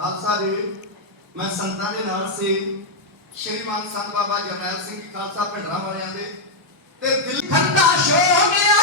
ਖਾਲਸਾ ਜੀ, ਮੈਂ ਸੰਤਾਂ ਦੇ ਨਾਲ ਸੀ, ਸ਼੍ਰੀਮਾਨ ਸੰਤ ਬਾਬਾ ਜਰਨੈਲ ਸਿੰਘ ਖਾਲਸਾ ਭਿੰਡਰਾਂ ਵਾਲਿਆਂ ਦੇ ਤੇ ਦਿਲ ਠੰਡਾ ਛੋ ਗਿਆ।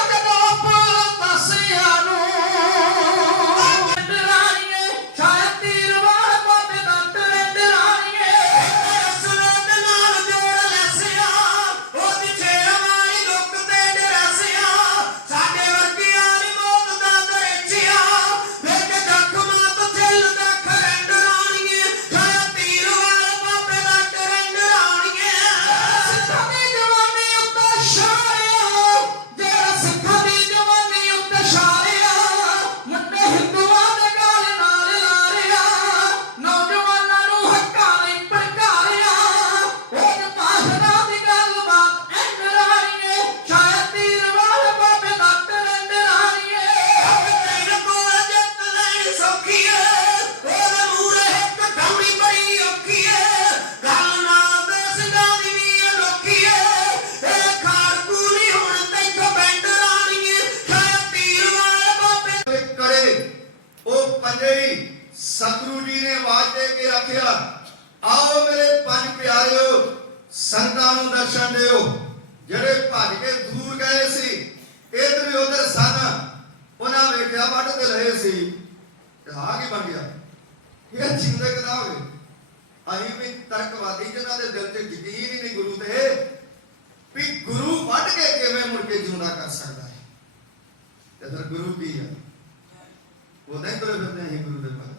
ਦਰਸ਼ਨ ਦਿਓ ਜਿਹੜੇ ਭੱਜ ਕੇ ਦੂਰ ਗਏ ਸੀ, ਇਧਰ ਉਧਰ ਸਨ। ਉਹਨਾਂ ਵੇਖਿਆ ਵੱਢ ਤੇ ਲਏ ਸੀ। ਤੇ ਆ ਕੀ ਬਣ ਗਿਆ? ਇਹ ਜਿੰਦੇ ਕਦਾ ਹੋ ਅਸੀਂ ਵੀ ਤਰਕਵਾਦੀ ਜਿਨ੍ਹਾਂ ਦੇ ਦਿਲ 'ਚ ਯਕੀਨ ਹੀ ਨਹੀਂ ਗੁਰੂ ਤੇ, ਵੀ ਗੁਰੂ ਵੱਢ ਕੇ ਕਿਵੇਂ ਮੁੜ ਕੇ ਜਿਉਂਦਾ ਕਰ ਸਕਦਾ ਹੈ? ਤੇ ਫਿਰ ਗੁਰੂ ਕੀ ਹੈ ਉਹਦੇ ਕੋਲ ਫਿਰਦੇ ਅਸੀਂ ਗੁਰੂ ਦੇ ਪਾਸ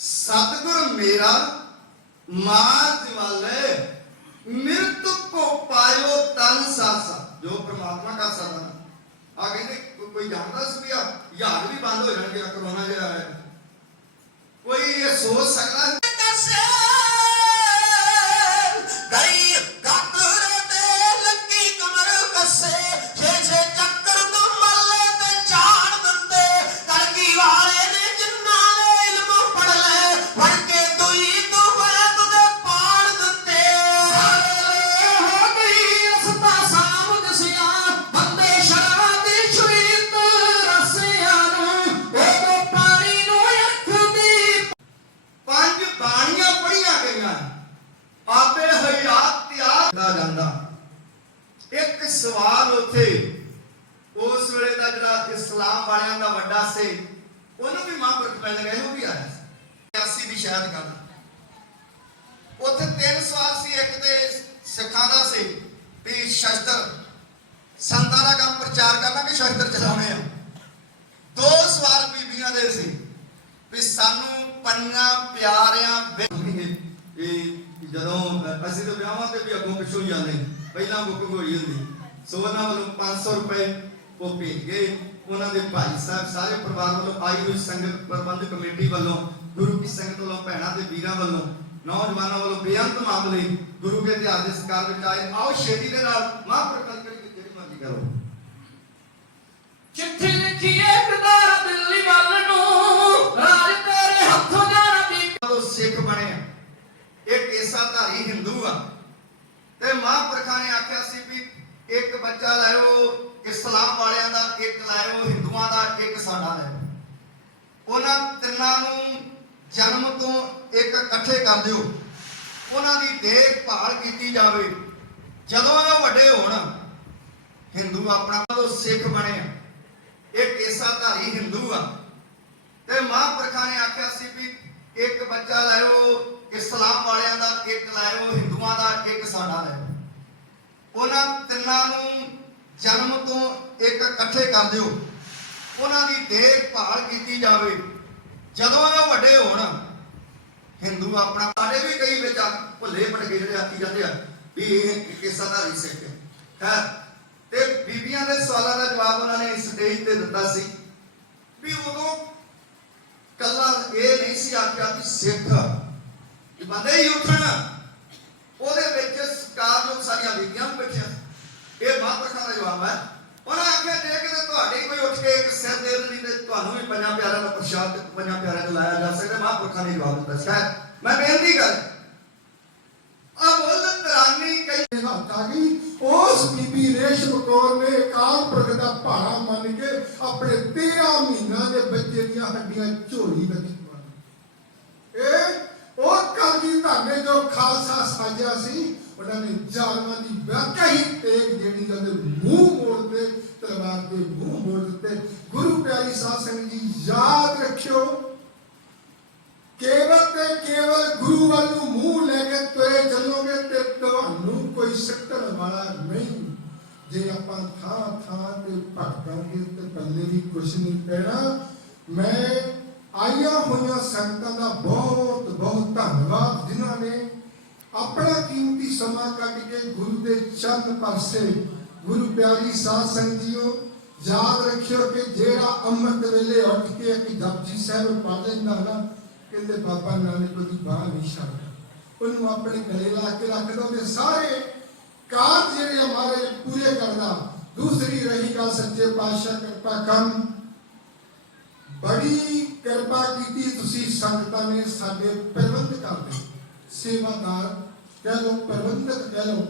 ਸਤਿਗੁਰ ਮੇਰਾ ਮਾਰ ਦਿਵਾਲੇ ਮਿਰਤ ਕੋ ਪਾਇਓ ਤਨ ਸਾਸਾ, ਜੋ ਪ੍ਰਮਾਤਮਾ ਕਰ ਸਕਦਾ। ਆ ਕਹਿੰਦੇ ਕੋਈ ਜਾਣਦਾ ਸੀ ਵੀ ਆ ਯਾਰ ਵੀ ਬੰਦ ਹੋ ਜਾਣਗੇ, ਆ ਕਰੋਨਾ ਜਿਹੜਾ ਹੈ ਕੋਈ ਇਹ ਸੋਚ ਸਕਦਾ ਸਵਾਲ ਉੱਥੇ। ਉਸ ਵੇਲੇ ਦਾ ਜਿਹੜਾ ਇਸਲਾਮ ਵਾਲਿਆਂ ਦਾ ਵੱਡਾ ਸੀ, ਉਹਨੂੰ ਵੀ ਮਹਾਂਪੁਰਖ ਮਿਲ ਗਏ ਉਹ ਵੀ ਆਇਆ ਸੀ। 80 ਦੀ ਸ਼ਾਇਦ ਗੱਲ ਉੱਥੇ ਤਿੰਨ ਸਵਾਲ ਸੀ, ਇੱਕ ਤੇ ਸਿੱਖਾਂ ਦਾ ਸੀ, ਵੀ ਸ਼ਸਤਰ। ਸੰਤਾਂ ਦਾ ਕੰਮ ਪ੍ਰਚਾਰ ਕਰਨਾ ਕਿ ਸ਼ਸਤਰ ਚਲਾਉਣੇ ਆ? ਦੋ ਸਵਾਲ ਬੀਬੀਆਂ ਦੇ ਸੀ, ਵੀ ਸਾਨੂੰ ਪੰਨਾ ਪਿਆਰਿਆਂ ਵਿੱਚ ਜਦੋਂ ਅਸੀਂ ਤਾਂ ਵਿਆਹਾਂ ਤੇ ਵੀ ਅੱਗੋਂ ਪਿੱਛੋਂ ਹੀ ਜਾਂਦੇ, ਪਹਿਲਾਂ ਬੁੱਕ ਹੋਈ ਹੁੰਦੀ। ਸੋ ਉਹਨਾਂ ਵੱਲੋਂ 500 ਰੁਪਏ ਉਹ ਭੇਜ। ਗਏ ਉਹਨਾਂ ਦੇ ਭਾਈ ਸਾਹਿਬ ਸਾਰੇ ਪਰਿਵਾਰ ਵੱਲੋਂ ਆਈ ਹੋਈ ਸੰਗਤ ਪ੍ਰਬੰਧ ਕਮੇਟੀ ਵੱਲੋਂ ਗੁਰੂ ਕੀ ਸੰਗਤ ਵੱਲੋਂ ਭੈਣਾਂ ਤੇ ਵੀਰਾਂ ਵੱਲੋਂ ਨੌਜਵਾਨਾਂ ਵੱਲੋਂ ਬੇਅੰਤ ਮਾਮਲੇ ਗੁਰੂ ਕੇ ਇਤਿਹਾਸ ਦੇ ਸਕਾਰ ਵਿੱਚ ਆਏ। ਆਓ ਛੇਤੀ ਦੇ ਨਾਲ ਮਹਾਂਪੁਰਖਾਂ ਦੀ ਜਿਹੜੀ ਮਰਜ਼ੀ ਕਰੋ। ਚਿੱਠੀ ਲਿਖੀ ਇਕਦਾਰ ਦਿੱਲੀ ਵੱਲ ਨੂੰ ਰਾਜ ਤੇਰੇ ਹੱਥੋਂ ਜਾਣਾ ਵੀ ਜਦੋਂ ਸਿੱਖ ਬਣਿਆ ਇਹ ਕੇਸਾਧਾਰੀ ਹਿੰਦੂ ਆ। ਤੇ ਮਹਾਂਪੁਰਖਾਂ ਨੇ ਆਖਿਆ ਸੀ ਵੀ ਇੱਕ ਬੱਚਾ ਲਾਇਓ, ਇਸਲਾਮ ਵਾਲਿਆਂ ਦਾ ਇੱਕ ਲਾਇਓ, ਹਿੰਦੂਆਂ ਦਾ ਇੱਕ ਸਾਡਾ ਲਾਇਓ। ਉਹਨਾਂ ਤਿੰਨਾਂ ਨੂੰ ਜਨਮ ਤੋਂ ਇੱਕ ਇਕੱਠੇ ਕਰ ਦਿਓ। ਉਹਨਾਂ ਦੀ ਦੇਖਭਾਲ ਕੀਤੀ ਜਾਵੇ। ਜਦੋਂ ਇਹ ਵੱਡੇ ਹੋਣ, ਹਿੰਦੂ ਆਪਣਾ ਜਦੋਂ ਸਿੱਖ ਬਣਿਆ ਇਹ ਕੇਸਾਧਾਰੀ ਹਿੰਦੂ ਆ। ਤੇ ਮਹਾਂਪੁਰਖਾਂ ਨੇ ਆਖਿਆ ਸੀ ਵੀ ਇੱਕ ਬੱਚਾ ਲਾਇਓ, ਇਸਲਾਮ ਵਾਲਿਆਂ ਦਾ ਇੱਕ ਲਾਇਓ, ਹਿੰਦੂਆਂ ਦਾ ਇੱਕ ਸਾਡਾ ਲਾਇਓ। ਉਹਨਾਂ ਤਿੰਨਾਂ ਨੂੰ ਜਨਮ ਤੋਂ ਇੱਕ ਇਕੱਠੇ ਕਰ ਦਿਓ। ਉਹਨਾਂ ਦੀ ਦੇਖਭਾਲ ਕੀਤੀ ਜਾਵੇ। ਜਦੋਂ ਇਹ ਵੱਡੇ ਹੋਣ, ਹਿੰਦੂ ਆਪਣਾ ਸਾਡੇ ਵੀ ਕਈ ਵਿੱਚ ਆ- ਭੁੱਲੇ ਭਟਕੇ ਜਿਹੜੇ ਆਖੀ ਜਾਂਦੇ ਆ ਵੀ ਇਹ ਕਿਸਾ ਦਾ ਸਿੱਖ ਹੈ। ਤੇ ਬੀਬੀਆਂ ਦੇ ਸਵਾਲਾਂ ਦਾ ਜਵਾਬ ਉਹਨਾਂ ਨੇ ਸਟੇਜ ਤੇ ਦਿੱਤਾ ਸੀ ਵੀ ਉਦੋਂ ਕੱਲਾ ਇਹ ਨਹੀਂ ਸੀ ਆਖਿਆ ਵੀ ਸਿੱਖ ਬੰਦੇ ਹੀ ਉੱਠਣ। ਉਹਦੇ ਵਿੱਚ ਸਤਿਕਾਰਯੋਗ ਸਾਰੀਆਂ ਬੀਬੀਆਂ ਵੀ ਬੈਠੀਆਂ। ਇਹ ਮਹਾਂਪੁਰਖਾਂ ਦਾ ਜਵਾਬ ਹੈ। ਉਹਨਾਂ ਆਖਿਆ, ਜੇ ਕਿਤੇ ਤੁਹਾਡੇ ਕੋਈ ਉੱਠ ਕੇ ਇੱਕ ਸਿਰ ਦੇ ਨਹੀਂ ਤੇ ਤੁਹਾਨੂੰ ਵੀ ਪੰਜਾਂ ਪਿਆਰਿਆਂ ਦਾ ਪ੍ਰਸ਼ਾਦ ਤੇ ਪੰਜਾਂ ਪਿਆਰਿਆਂ ਨੂੰ ਲਾਇਆ ਜਾ ਸਕਦਾ, ਮਹਾਂਪੁਰਖਾਂ ਨੇ ਜਵਾਬ ਦਿੱਤਾ। ਸ਼ਾਇਦ ਮੈਂ ਬੇਨਤੀ ਕਰ ਆ ਬੋਲ ਤਰਾਨੀ ਕਈ ਹੱਥ ਆ ਗਈ ਉਸ ਬੀਬੀ ਰੇਸ਼ਮ ਕੌਰ ਨੇ ਕਾਲ ਪੁਰਖ ਦਾ ਭਾਣਾ ਮੰਨ ਕੇ ਆਪਣੇ 13 ਮਹੀਨਾ ਦੇ ਬੱਚੇ ਦੀਆਂ ਹੱਡੀਆਂ ਝੋਲੀ ਵਿੱਚ ਪਾ ਦਿੱਤੀਆਂ। ਇਹ ਜੋ ਖਾਲਸਾ ਸਾਜਿਆ ਸੀ ਉਹਨਾਂ ਨੇ ਜ਼ਾਲਮਾਂ ਦੀ ਵਾਕਿਆ ਤੇਗ ਜਿਹੜੀ ਉਹਦੇ ਮੂੰਹ ਮੋੜ ਤਲਵਾਰ ਦੇ ਮੂੰਹ ਮੋੜ ਦਿੱਤੇ ਗੁਰੂ ਪਿਆਰੀ ਸਾਧ ਸੰਗਤ ਜੀ, ਯਾਦ ਰੱਖਿਓ, ਕੇਵਲ ਤੇ ਕੇਵਲ ਗੁਰੂ ਵੱਲ ਨੂੰ ਮੂੰਹ ਲੈ ਕੇ ਤੁਰੇ ਚੱਲੋਗੇ ਤੇ ਤੁਹਾਨੂੰ ਕੋਈ ਸੱਟਣ ਵਾਲਾ ਨਹੀਂ। ਜੇ ਆਪਾਂ ਥਾਂ ਥਾਂ ਤੇ ਭਟਕਾਂਗੇ ਤੇ ਪੱਲੇ ਵੀ ਕੁਛ ਨਹੀਂ ਪੈਣਾ। ਮੈਂ ਆਈਆਂ ਹੋਈਆਂ ਸੰਗਤਾਂ ਦਾ ਬਹੁਤ ਬਹੁਤ ਧੰਨਵਾਦ ਜਿਨ੍ਹਾਂ ਨੇ। ਆਪਣਾ ਕੀਮਤੀ ਸਮਾਂ ਕੱਢ ਕੇ ਗੁਰੂ ਦੇ ਚਰਨ ਪਾਸੇ, ਗੁਰੂ ਪਿਆਰੀ ਸਾਧ ਸੰਗਤ ਯਾਦ ਰੱਖਿਓ ਕਿ ਜਿਹੜਾ ਅੰਮ੍ਰਿਤ ਵੇਲੇ ਉੱਠ ਕੇ ਇੱਕ ਜਪਜੀ ਸਾਹਿਬ ਪੜ੍ਹ ਲੈਂਦਾ ਨਾ, ਕਹਿੰਦੇ ਬਾਬਾ ਨਾਨਕ ਉਹਦੀ ਬਾਹ ਨਹੀਂ ਛੱਡਦਾ। ਉਹਨੂੰ ਆਪਣੇ ਗਲੇ ਲਾ ਕੇ ਰੱਖ ਦੋ ਤੇ ਸਾਰੇ ਕਾਰਜ ਜਿਹੜੇ ਆ ਪੂਰੇ ਕਰਦਾ ਦੂਸਰੀ ਰਹੀ ਗੱਲ ਸੱਚੇ ਪਾਤਸ਼ਾਹ ਕਿਰਪਾ ਕਰਨ। ਬੜੀ ਕਿਰਪਾ ਕੀਤੀ ਤੁਸੀਂ ਸੰਗਤਾਂ ਨੇ ਸਾਡੇ ਪ੍ਰਬੰਧਕਾਂ ਦੇ ਸੇਵਾਦਾਰ ਕਹਿ ਲਓ, ਪ੍ਰਬੰਧਕ ਕਹਿ ਲਓ,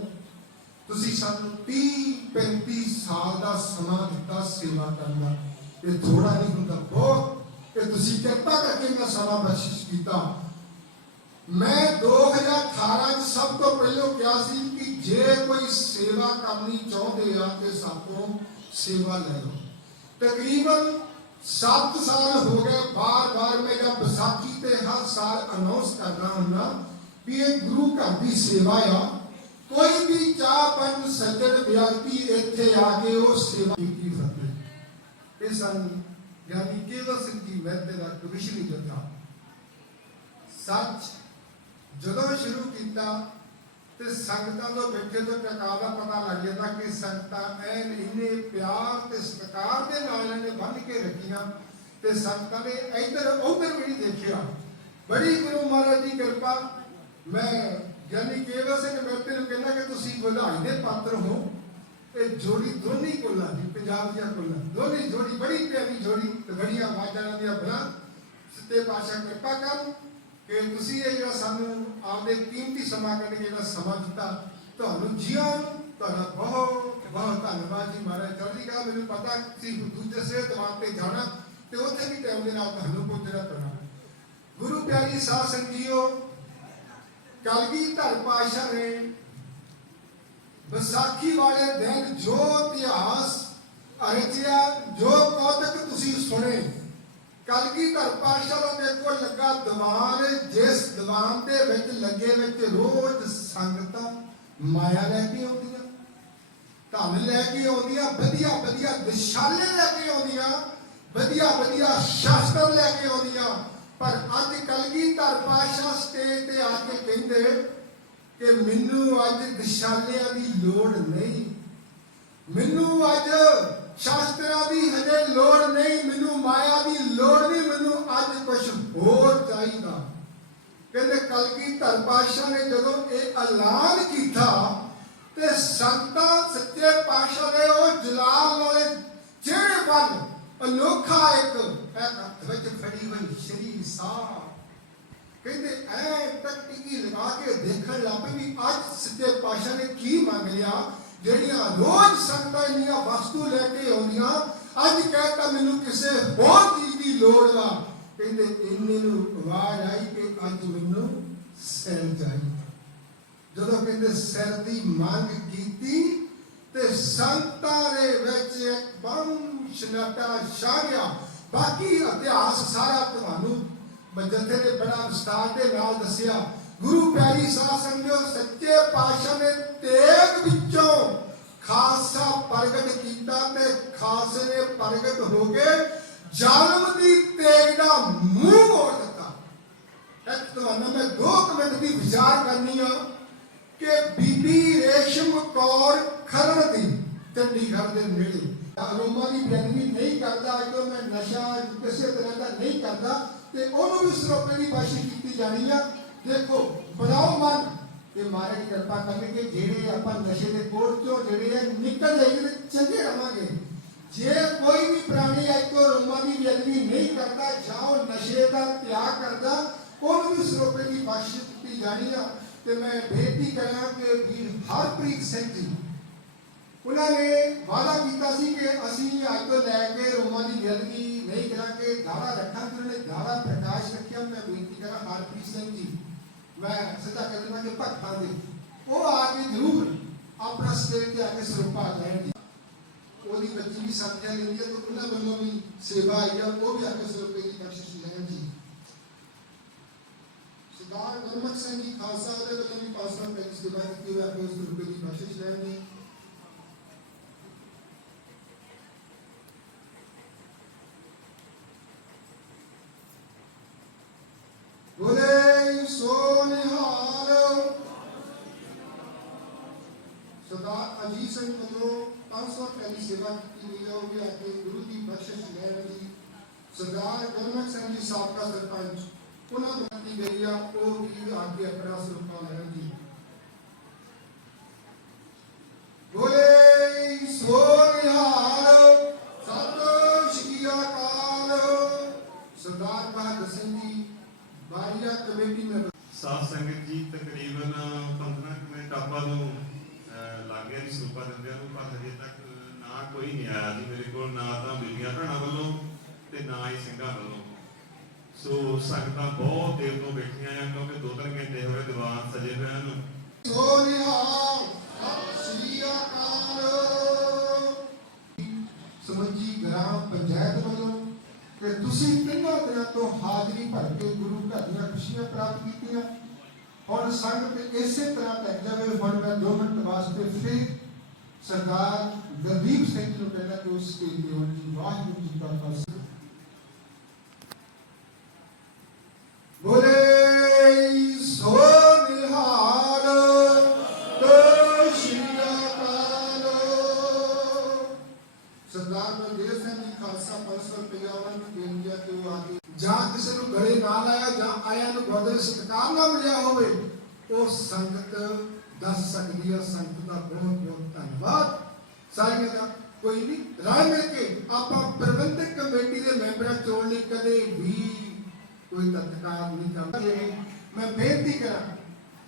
ਤੁਸੀਂ ਸਾਨੂੰ 30 35 ਸਾਲ ਦਾ ਸਮਾਂ ਦਿੱਤਾ ਸੇਵਾ ਕਰਨ ਦਾ। ਇਹ ਥੋੜਾ ਨਹੀਂ ਹੁੰਦਾ, ਬਹੁਤ। ਇਹ ਤੁਸੀਂ ਕਿਰਪਾ ਕਰਕੇ ਮੇਰਾ ਸਮਾਂ ਬਖਸ਼ਿਸ਼ ਕੀਤਾ। ਮੈਂ 2018 ਚ ਸਭ ਤੋਂ ਪਹਿਲਾਂ ਕਿਹਾ ਸੀ ਕਿ ਜੇ ਕੋਈ ਸੇਵਾ ਕਰਨੀ ਚਾਹੁੰਦੇ ਆ ਤੇ ਸਾਤੋਂ ਸੇਵਾ ਲੈ ਲਓ। ਤਕਰੀਬਨ 7 ਸਾਲ ਹੋ ਗਏ, ਬਾਰ-ਬਾਰ ਮੈਂ ਜਦ ਵਿਸਾਖੀ ਤੇ ਹਰ ਸਾਲ ਅਨਾਉਂਸ ਕਰਦਾ ਹੁੰਦਾ ਵੀ ਇਹ ਗੁਰੂ ਘਰ ਦੀ ਸੇਵਾ ਆ। ਕੋਈ ਵੀ ਚਾਹ ਸੱਜਣ ਵਿਅਕਤੀ ਇੱਥੇ ਆ ਕੇ ਉਹ ਸੇਵਾ ਕੀਤੀ ਫਤਿਹ ਇਹ ਸਾਨੂੰ ਯਾਨੀ ਕੇਵਲ ਸਿੰਘ ਜੀ ਮਹਿਤੇ ਦਾ ਕਮਿਸ਼ਨਰੀ ਜਥਾ ਸੱਚ ਜਦੋਂ ਸ਼ੁਰੂ ਕੀਤਾ ਤੇ ਸੰਗਤਾਂ ਤੋਂ ਬੈਠੇ ਤੋਂ ਟਕਾ ਦਾ ਪਤਾ ਲੱਗ ਜਾਂਦਾ ਕਿ ਸੰਗਤਾਂ ਐਨ ਇੰਨੇ ਪਿਆਰ ਤੇ ਸਤਿਕਾਰ ਦੇ ਨਾਲ ਇਹਨੇ ਬੰਨ ਕੇ ਰੱਖੀਆਂ ਤੇ ਸੰਗਤਾਂ ਨੇ ਇੱਧਰ ਉੱਧਰ ਵੀ ਨਹੀਂ ਦੇਖਿਆ। ਬੜੀ ਗੁਰੂ ਮਹਾਰਾਜ ਦੀ ਕਿਰਪਾ ਮੈਂ ਯਾਨੀ ਕੇਵਲ ਸਿੰਘ ਮਹਿਤੇ ਨੂੰ ਕਹਿੰਦਾ ਕਿ ਤੁਸੀਂ ਵਧਾਈ ਦੇ ਪਾਤਰ ਹੋ। ਇਹ ਜੋੜੀ ਦੋਨੀ ਕੁੱਲਾਂ ਦੀ, ਪੰਜਾਬ ਦੀਆਂ ਕੁੱਲਾਂ। ਦੋਨੀ ਜੋੜੀ, ਬੜੀ ਪਿਆਰੀ ਜੋੜੀ ਤੇ ਬੜੀਆਂ ਆਵਾਜ਼ਾਂ ਦੀਆਂ ਬਣਾ। ਸੱਤੇ ਪਾਸ਼ਾ ਕਿਰਪਾ ਕਰਨ ਕਿ ਤੁਸੀਂ ਇਹ ਜਿਹੜਾ ਸਾਨੂੰ ਆਪਦੇ ਕੀਮਤੀ ਸਮਾਂ ਕੱਢ ਕੇ ਜਿਹੜਾ ਸਮਾਂ ਦਿੱਤਾ, ਤੁਹਾਨੂੰ ਜੀਆਂ ਤੁਹਾਡਾ ਬਹੁਤ ਬਹੁਤ ਧੰਨਵਾਦ ਜੀ ਮਹਾਰਾਜ। ਚੜ੍ਹਦੀ ਕਲਾ ਮੈਨੂੰ ਪਤਾ ਸੀ ਦੂਜੇ ਸਿਹਤ ਦਿਮਾਗ ਤੇ ਜਾਣਾ ਤੇ ਉੱਥੇ ਵੀ ਟਾਈਮ ਦੇ ਨਾਲ ਤੁਹਾਨੂੰ ਪਹੁੰਚਣਾ ਪੈਣਾ। ਗੁਰੂ ਪਿਆਰੀ ਸਾਧ ਸੰਗੀਓ ਕਲਗੀ ਧਰ ਪਾਸ਼ਾ ਨੇ ਵਿਸਾਖੀ ਵਾਲੇ ਦਿਨ ਜੋ ਇਤਿਹਾਸ ਅਰਚਿਆ, ਜੋ ਕੌਤਕ ਤੁਸੀਂ ਸੁਣੇ ਕਲਗੀ ਪਾਸ਼ਾ ਦਾ ਦੇਖੋ ਲੱਗਾ ਦੀਵਾਨ, ਜਿਸ ਦੀਵਾਨ ਦੇ ਵਿੱਚ ਲੱਗੇ ਵਿੱਚ ਰੋਜ਼ ਸੰਗਤਾਂ ਮਾਇਆ ਲੈ ਕੇ ਆਉਂਦੀਆਂ, ਧਨ ਲੈ ਕੇ ਆਉਂਦੀਆਂ, ਵਧੀਆ ਵਧੀਆ ਦਿਸ਼ਾਲੇ ਲੈ ਕੇ ਆਉਂਦੀਆਂ, ਵਧੀਆ ਵਧੀਆ ਸ਼ਾਸਤਰ ਲੈ ਕੇ ਆਉਂਦੀਆਂ ਪਰ ਅੱਜ ਕਲਗੀ ਧਰ ਪਾਸ਼ਾ ਸਟੇਜ ਤੇ ਆ ਕੇ ਕਹਿੰਦੇ ਕਿ ਮੈਨੂੰ ਅੱਜ ਦਿਸ਼ਾਲਿਆਂ ਦੀ ਲੋੜ ਨਹੀਂ। ਮੈਨੂੰ ਅੱਜ ਸ਼ਾਸਤਰਾਂ ਦੀ ਹਜੇ ਲੋੜ ਨਹੀਂ, ਮੈਨੂੰ ਮਾਇਆ ਦੀ ਲੋੜ ਨਹੀਂ, ਮੈਨੂੰ ਅੱਜ ਕੁਝ ਹੋਰ ਚਾਹੀਦਾ। ਕਹਿੰਦੇ ਕਲਗੀ ਧਰ ਪਾਤਸ਼ਾਹ ਨੇ ਜਦੋਂ ਇਹ ਐਲਾਨ ਕੀਤਾ ਤੇ ਸੰਤਾਂ ਸੱਚੇ ਪਾਤਸ਼ਾਹ ਦੇ ਉਹ ਜਲਾਲ ਵਾਲੇ ਚਿਹਰੇ ਵੱਲ ਅਨੋਖਾ ਇੱਕ ਇੱਕ ਹੱਥ ਵਿੱਚ ਫੜੀ ਹੋਈ ਸ਼ਰੀਰ ਸਾਹ। ਕਹਿੰਦੇ, ਐ ਟਕਟੀਕੀ ਲਗਾ ਕੇ ਦੇਖਣ ਲੱਗ ਵੀ ਅੱਜ ਸੱਚੇ ਪਾਤਸ਼ਾਹ ਨੇ ਕੀ ਮੰਗ ਲਿਆ? ਜਿਹੜੀਆਂ ਰੋਜ਼ ਸੰਗਤਾਂ ਇੰਨੀਆਂ ਵਸਤੂ ਲੈ ਕੇ ਆਉਂਦੀਆਂ, ਅੱਜ ਕਹਿੰਦਾ ਮੈਨੂੰ ਕਿਸੇ ਹੋਰ ਚੀਜ਼ ਦੀ ਲੋੜ ਆ ਕਹਿੰਦੇ, ਇੰਨੇ ਨੂੰ ਆਵਾਜ਼ ਆਈ ਕਿ ਅੱਜ ਮੈਨੂੰ ਸਿਰ ਚਾਹੀਦਾ ਜਦੋਂ ਕਹਿੰਦੇ, ਸਿਰ ਦੀ ਮੰਗ ਕੀਤੀ ਤੇ ਸੰਤਾਂ ਦੇ ਵਿੱਚ ਇੱਕ ਬੰਮ ਸ਼ਨਾਟਾ ਬਾਕੀ ਇਤਿਹਾਸ ਸਾਰਾ ਤੁਹਾਨੂੰ ਬਜਥੇ ਨੇ ਬੜਾ ਵਿਸਤਾਰ ਦੇ ਨਾਲ ਦੱਸਿਆ। ਗੁਰੂ ਪਿਆਰੀ ਸਾਧ ਸੰਗੋ ਸੱਚੇ ਪਾਤਸ਼ਾਹ ਨੇ ਤੇਗ ਵਿੱਚੋਂ ਖਾਲਸਾ ਪ੍ਰਗਟ ਕੀਤਾ ਤੇ ਖਾਲਸੇ ਨੇ ਪ੍ਰਗਟ ਹੋ ਕੇ ਜ਼ਾਲਮ ਦੀ ਤੇਗ ਦਾ ਮੂੰਹ ਮੋੜ ਦਿੱਤਾ। ਇੱਕ ਤੁਹਾਨੂੰ ਮੈਂ ਦੋ ਕੁ ਦੀ ਵਿਚਾਰ ਕਰਨੀ ਆ। ਕਿ ਬੀਬੀ ਰੇਸ਼ਮ ਕੌਰ ਖਰੜ ਦੀ ਚੰਡੀਗੜ੍ਹ ਦੇ ਨੇੜੇ। ਅਰੋਮਾ ਦੀ ਬੇਅਦਬੀ ਨਹੀਂ ਕਰਦਾ ਜਦੋਂ ਮੈਂ ਨਸ਼ਾ ਕਿਸੇ ਤਰ੍ਹਾਂ ਦਾ ਨਹੀਂ ਕਰਦਾ ਤੇ ਉਹਨੂੰ ਵੀ ਸਰੋਪੇ ਦੀ ਬਾਸ਼ੀ ਕੀਤੀ ਜਾਣੀ ਆ। ਦੇਖੋ, ਬਣਾਓ ਮਨ ਕਿ ਮਾਰੇ ਕਿਰਪਾ ਕਰਨ ਜਿਹੜੇ ਆਪਾਂ ਨਸ਼ੇ ਦੇ ਕੋਲ ਚੋਂ ਜਿਹੜੇ ਆ, ਨਿਕਲ ਜਾਈਏ ਤੇ ਚੰਗੇ ਰਵਾਂਗੇ। ਜੇ ਕੋਈ ਵੀ ਪ੍ਰਾਣੀ ਅੱਜ ਤੋਂ ਰੋਮਾ ਦੀ ਬੇਅਦਬੀ ਨਹੀਂ ਕਰਦਾ ਜਾਂ ਉਹ ਨਸ਼ੇ ਦਾ ਤਿਆਗ ਕਰਦਾ, ਉਹਨੂੰ ਵੀ ਸਰੋਪੇ ਦੀ ਬਾਸ਼ੀ ਕੀਤੀ ਜਾਣੀ ਆ। ਤੇ ਮੈਂ ਬੇਨਤੀ ਕਰਾਂ ਕਿ ਵੀਰ ਹਰਪ੍ਰੀਤ ਸਿੰਘ ਜੀ, ਉਹਨਾਂ ਨੇ ਵਾਅਦਾ ਕੀਤਾ ਸੀ ਕਿ ਅਸੀਂ ਅੱਜ ਤੋਂ ਲੈ ਕੇ ਰੋਮਾਂ ਦੀ ਜ਼ਿੰਦਗੀ ਨਹੀਂ ਕਰਾਂਗੇ ਦਾਵਾ ਰੱਖਾਂਗੇ ਉਹਨਾਂ ਨੇ ਦਾਵਾ ਪ੍ਰਕਾਸ਼ ਰੱਖਿਆ। ਮੈਂ ਬੇਨਤੀ ਕਰਾਂ ਹਰਪ੍ਰੀਤ ਸਿੰਘ ਜੀ, ਮੈਂ ਸੱਚਾ ਕਹਿੰਦਾ ਕਿ ਭਗਤਾਂ ਦੇ, ਉਹ ਆ ਕੇ ਜ਼ਰੂਰ ਆਪਣਾ ਸਟੇਜ ਤੇ ਆ ਕੇ ਸਰੂਪਾ ਲੈਣ ਦੀ। ਉਹਦੀ ਬੱਚੀ ਵੀ ਸਾਥੀਆਂ ਲੈਂਦੀ ਹੈ ਤੇ ਉਹਨਾਂ ਵੱਲੋਂ ਵੀ ਸੇਵਾ ਆਈ ਆ, ਉਹ ਵੀ ਆ ਕੇ ਸਰੂਪੇ ਦੀ ਬਖਸ਼ਿਸ਼ ਲੈਣ ਦੀ। ਸਰਦਾਰ ਗੁਰਮੁਖ ਸਿੰਘ ਜੀ ਖਾਲਸਾ ਦੇ ਵੱਲੋਂ ਵੀ ਪਾਸਾ ਪੈਣੀ ਸੇਵਾ ਕੀਤੀ ਹੋਈ ਆ ਕੇ ਉਸ ਰੁਪਏ ਦੀ ਬਖਸ਼ਿਸ਼ ਲੈਣ ਦੀ ਬੋਲੇ ਸੋ ਨਿਹਾਲ ਸਰਦਾਰ ਅਜੀਤ ਸਿੰਘ ਵੱਲੋਂ 500 ਰੁਪਏ ਦੀ ਸੇਵਾ ਕੀਤੀ ਗਈ ਹੈ ਉਹ ਵੀ ਆ ਕੇ ਗੁਰੂ ਦੀ ਬਖਸ਼ਿਸ਼ ਲੈਣ ਦੀ ਸਰਦਾਰ ਗੁਰਮੁਖ ਸਿੰਘ ਜੀ ਸਾਬਕਾ ਸਰਪੰਚ ਉਹਨਾਂ ਤੋਂ ਕੀਤੀ ਗਈ ਆ, ਉਹ ਵੀ ਆ ਕੇ ਆਪਣਾ ਸਰੂਪਾ ਲੈਣ ਬੋਲੇ ਸੋ ਨਿਹਾਲ ਸਤਿ ਸ਼੍ਰੀ ਅਕਾਲ। ਸਰਦਾਰ ਬਹਾਦਰ ਸਿੰਘ ਜੀ, ਬਾਰੀਆ ਕਮੇਟੀ ਮੈਂਬਰ। ਸਾਧ ਸੰਗਤ ਜੀ, ਤਕਰੀਬਨ 15 ਕੁ ਮਿੰਟ ਆਪਾਂ ਨੂੰ ਅਹ, ਲੱਗ ਗਿਆ ਜੀ ਸਰੂਪਾ ਦਿੰਦਿਆਂ ਨੂੰ ਪਰ ਹਜੇ ਤੱਕ ਨਾ ਕੋਈ ਨਹੀਂ ਆਇਆ ਜੀ ਮੇਰੇ ਕੋਲ ਨਾ ਤਾਂ ਬੀਬੀਆਂ ਭੈਣਾਂ ਵੱਲੋਂ ਤੇ ਨਾ ਹੀ ਸਿੰਘਾਂ ਵੱਲੋਂ ਸੋ ਸੰਗਤਾਂ ਬਹੁਤ ਦੇਰ ਤੋਂ ਬੈਠੀਆਂ ਆ, ਕਿਉਂਕਿ ਦੋ ਤਿੰਨ ਘੰਟੇ ਹੋਏ ਦੀਵਾਨ ਸਜੇ ਹੋਏ ਹਨ ਸੋ ਨਿਹਾਲ ਸ਼੍ਰੀ ਅਕਾਲ। ਸਮਝੀ ਗ੍ਰਾਮ ਪੰਚਾਇਤ ਵੱਲੋਂ ਕਿ ਤੁਸੀਂ ਤਿੰਨਾਂ ਦਿਨਾਂ ਤੋਂ ਹਾਜ਼ਰੀ ਭਰ ਕੇ ਗੁਰੂ ਘਰ ਦੀਆਂ ਖੁਸ਼ੀਆਂ ਪ੍ਰਾਪਤ ਕੀਤੀਆਂ। ਹੁਣ ਸੰਗਤ ਇਸੇ ਤਰ੍ਹਾਂ ਲੱਗ ਜਾਵੇ, ਹੁਣ ਮੈਂ ਦੋ ਮਿੰਟ ਵਾਸਤੇ ਫਿਰ ਸਰਦਾਰ ਗੁਰਦੀਪ ਸਿੰਘ ਨੂੰ ਕਹਿੰਦਾ ਕਿ ਉਸ ਸਟੇਜ ਤੇ ਦੀ ਵਾਹਿਗੁਰੂ ਜੀ ਦਾ ਖਾਲਸਾ। ਆਇਆਂ ਸਤਿਕਾਰ ਨਾ ਮਿਲਿਆ ਹੋਵੇ, ਉਹ ਸੰਗਤ ਦੱਸ ਸਕਦੀ ਹੈ ਸੰਗਤ ਦਾ ਬਹੁਤ ਬਹੁਤ ਧੰਨਵਾਦ। ਸਾਰਿਆਂ ਦਾ ਕੋਈ ਨਹੀਂ ਰਾਹ ਮਿਲ ਕੇ ਆਪਾਂ ਪ੍ਰਬੰਧਕ ਕਮੇਟੀ ਦੇ ਮੈਂਬਰਾਂ ਚੋਣ ਲਈ ਕਦੇ ਵੀ ਕੋਈ ਤਤਕਾਰ ਨਹੀਂ ਕਰਦੇ ਮੈਂ ਬੇਨਤੀ ਕਰਾਂ,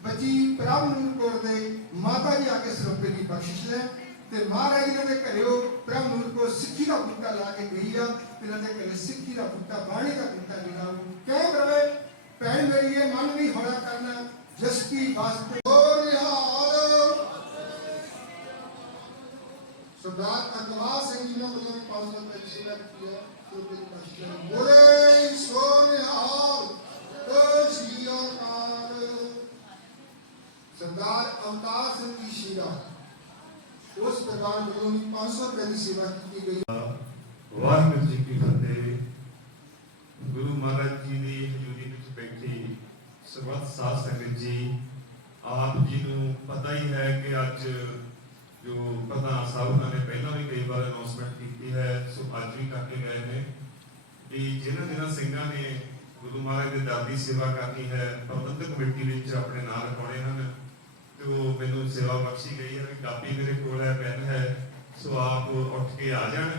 ਬੱਚੀ ਪ੍ਰਭ ਨੂੰ ਕੋਰ ਦੇ ਮਾਤਾ ਜੀ ਆ ਕੇ ਸਰੂਪੇ ਦੀ ਬਖਸ਼ਿਸ਼ ਲੈ ਤੇ ਮਹਾਰਾਜ ਜੀ ਦੇ ਘਰੇ ਉਹ ਪ੍ਰਭ ਨੂਰ ਕੋ ਸਿੱਖੀ ਦਾ ਬੂਟਾ ਲਾ ਕੇ ਗਈ ਆ, ਤੇ ਇਹਨਾਂ ਦੇ ਘਰੇ ਸਿੱਖੀ ਦਾ ਬੂਟਾ, ਬਾਣੀ ਦਾ ਬੂਟਾ ਜਿਹੜਾ ਉਹ ਰਵੇ। ਭੈਣ ਮੇਰੀ ਇਹ ਮਨ ਵੀ ਹੋਣਾ ਕਰਨਾ ਜਿਸ ਕੀ ਵਾਸਤੇ ਹੋ ਨਿਹਾਲ ਸਰਦਾਰ ਅਕਵਾਲ ਸਿੰਘ ਜੀ ਨੇ ਵੱਲੋਂ 500 ਰੁਪਏ ਦੀ ਸੇਵਾ ਕੀਤੀ ਹੈ ਸਰੂਪੇ ਦੀ ਬਖਸ਼ਿਸ਼ ਲੈ ਬੋਲੇ ਸੋ ਨਿਹਾਲ ਤੇ ਸ਼੍ਰੀ ਅਕਾਲ ਸਰਦਾਰ ਅਵਤਾਰ ਸਿੰਘ ਜੀ ਸ਼ੀਰਾ ਉਸ ਪ੍ਰਕਾਰ ਵੱਲੋਂ ਵੀ 500 ਰੁਪਏ ਦੀ ਸੇਵਾ ਕੀਤੀ ਗਈ ਵਾਹਿਗੁਰੂ ਜੀ ਕੀ ਫਤਿਹ ਗੁਰੂ ਮਹਾਰਾਜ ਜੀ ਦੀ ਹਜ਼ੂਰੀ ਵਿੱਚ ਬੈਠੀ ਸਰਬੱਤ ਸਾਧ ਸੰਗਤ ਜੀ, ਆਪ ਜੀ ਨੂੰ ਪਤਾ ਹੀ ਹੈ ਕਿ ਅੱਜ ਜੋ ਪ੍ਰਧਾਨ ਸਾਹਿਬ ਨੇ ਪਹਿਲਾਂ ਵੀ ਕਈ ਵਾਰ ਅਨਾਉਂਸਮੈਂਟ ਕੀਤੀ ਹੈ, ਸੋ ਅੱਜ ਵੀ ਕਰਕੇ ਗਏ ਨੇ। ਕਿ ਜਿਨ੍ਹਾਂ ਜਿਨ੍ਹਾਂ ਸਿੰਘਾਂ ਨੇ ਗੁਰੂ ਮਹਾਰਾਜ ਦੇ ਦਰ ਦੀ ਸੇਵਾ ਕਰਨੀ ਹੈ, ਪ੍ਰਬੰਧਕ ਕਮੇਟੀ ਵਿੱਚ ਆਪਣੇ ਨਾਂ ਲਿਖਾਉਣੇ ਹਨ ਤੇ ਉਹ ਮੈਨੂੰ ਸੇਵਾ ਬਖਸ਼ੀ ਗਈ ਹੈ। ਕਾਪੀ ਮੇਰੇ ਕੋਲ ਹੈ, ਪੈਨ ਹੈ, ਸੋ ਆਪ ਉੱਠ ਕੇ ਆ ਜਾਣ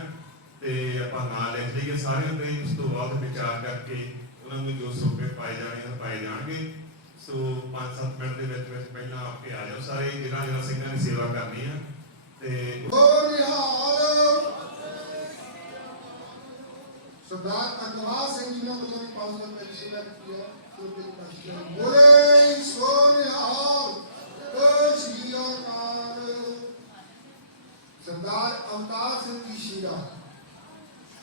ਤੇ ਆਪਾਂ ਨਾਂ ਲਿਖ ਲਈਏ ਸਾਰਿਆਂ ਦੇ। ਉਸ ਤੋਂ ਬਾਅਦ ਵਿਚਾਰ ਕਰਕੇ ਉਹਨਾਂ ਨੂੰ ਜੋ ਸੋਪੇ ਪਾਏ ਜਾਣੇ ਹਨ, ਪਾਏ ਜਾਣਗੇ। ਸੋ 5-7 ਮਿੰਟ ਦੇ ਵਿੱਚ ਵਿੱਚ ਪਹਿਲਾਂ ਆਪੇ ਆ ਜਾਓ ਸਾਰੇ, ਜਿਨ੍ਹਾਂ ਜਿਨ੍ਹਾਂ ਸਿੰਘਾਂ ਦੀ ਸੇਵਾ ਕਰਨੀ ਆ, ਤੇ ਸਰਦਾਰ ਅਕਵਾਲ ਸਿੰਘ ਜੀ ਨੇ ਵੱਲੋਂ ਵੀ 500 ਰੁਪਏ ਸੇਵਾ ਕੀਤੀ ਹੈ ਸਰੂਪੇ ਦੀ ਬਖਸ਼ਿਸ਼ ਬੋਲੇ, ਸੋ ਨਿਹਾਲ। ਤੇ ਸ਼੍ਰੀ ਅਕਾਲ। ਸਰਦਾਰ ਅਵਤਾਰ ਸਿੰਘ ਜੀ ਸ਼ੀਰਾ,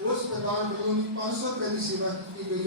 ਉਸ ਪ੍ਰਕਾਰ ਵੱਲੋਂ 500 ਰੁਪਏ ਦੀ ਸੇਵਾ ਕੀਤੀ ਗਈ।